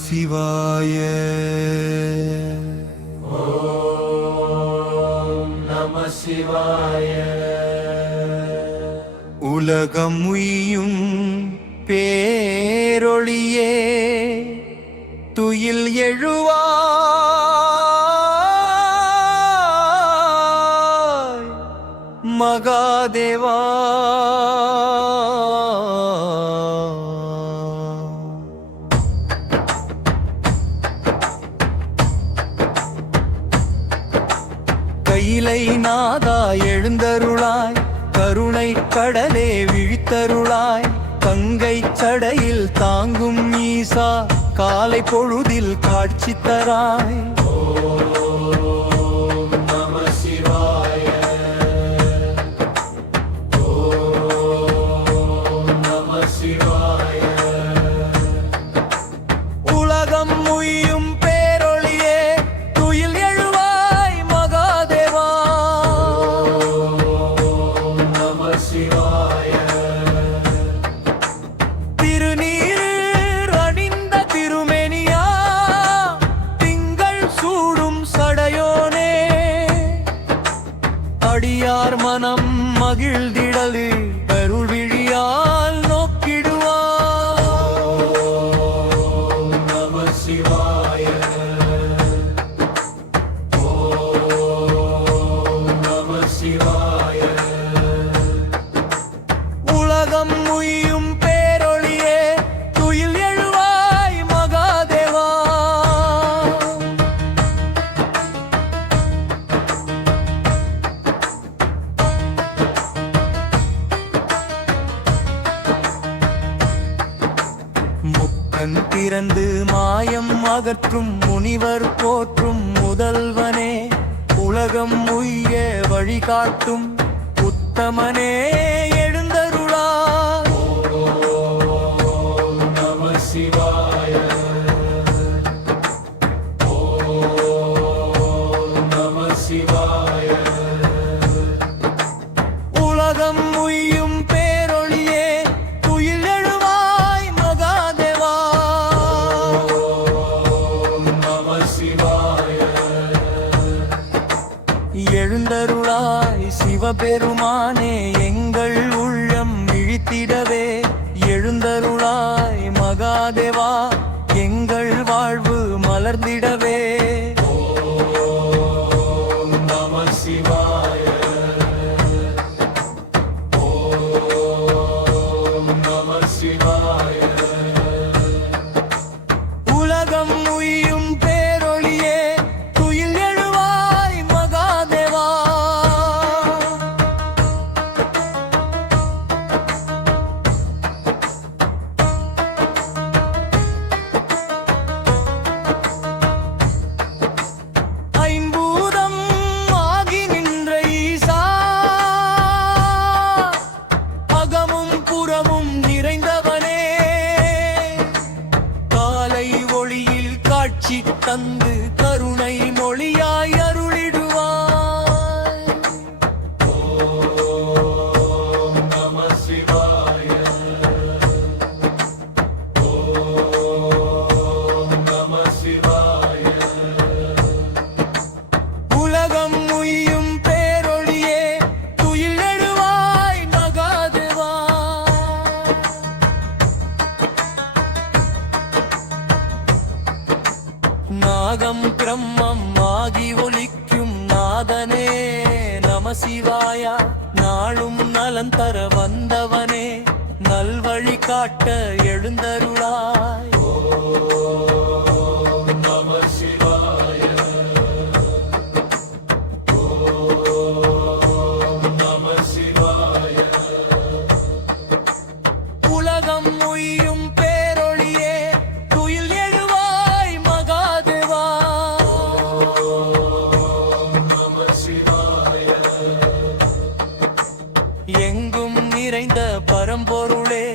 சிவாய. ஓம் நம சிவாய. உலகம் உய்யும் பேரொளியே துயில் எழுவாய் மகாதேவா. கையிலை நாதா எழுந்தருளாய், கருணை கடலே விழித்தருளாய், கங்கை சடையில் தாங்கும் ஈசா காலை பொழுதில் காட்சி தராய். ஓம் நம சிவாய. ஓம் நம சிவாய. உலகம் உய்யும் பேரொளியே துயில் எழுவாய் மகாதேவா. ஓம் நம சிவாய. திருநீர் அணிந்த திருமேனியா, திங்கள் சூடும் சடையோனே, அடியார் மனம் மகிழ்ந்திடலு அருள் விழியால் நோக்கிடுவார். ஓம் நம சிவாய. ஓம் நம சிவாய. உலகம் உய்யும் பேரொளியே துயில் எழுவாய் மகாதேவா. முக்கண் திறந்து மாயம் அகற்றும் முனிவர் போற்றும் முதல்வனே, உலகம் உய்ய வழிகாட்டும் உத்தமனே எழுந்தருளா. ஓம் நம சிவாய. ஓம் நம சிவாய. உலகம் உய்யும் பேரொளியே துயில் எழுவாய் மகாதேவா. ஓம் நம சிவாய. எழுந்தருளாய் சிவபெருமானே, எங்கள் உள்ளம் இழித்திடவே எழுந்தருளாய் மகாதேவா, எங்கள் வாழ்வு மலர்ந்திடவே. ஓம் நம சிவாய. ஓம் நம சிவாய. உலகம் உய்யும் பேரொளியே துயில் எழுவாய் மகாதேவா. ஐம்பூதம் ஆகி நின்ற ஈசா, அகமும் புறமும் நிறைந்தவனே, காலை ஒளியில் காட்சி தந்து கருணை மொழியாய் அருளிடுவாய். ஓம் நம சிவாய. ஓம் நம சிவாய. உலகம் உய்யும் பேரொளியே துயில் எழுவாய் மகாதேவா. நாகம் பிரம்மம் ஆகி ஒலிக்கும் நாதனே நம சிவாயா, நாளும் நலன் தர வந்தவனே, நல்வழி காட்ட எழுந்தருளாய். ஓம் நம சிவாய. ஓம் நம சிவாய. உலகம் உய்யும் பேரொளியே துயில் எழுவாய் மகாதேவா. ஓம் நம சிவாய. எங்கும் நிறைந்த பரம்பொருளே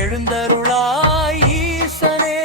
எழுந்தருளாய் ஈசனே.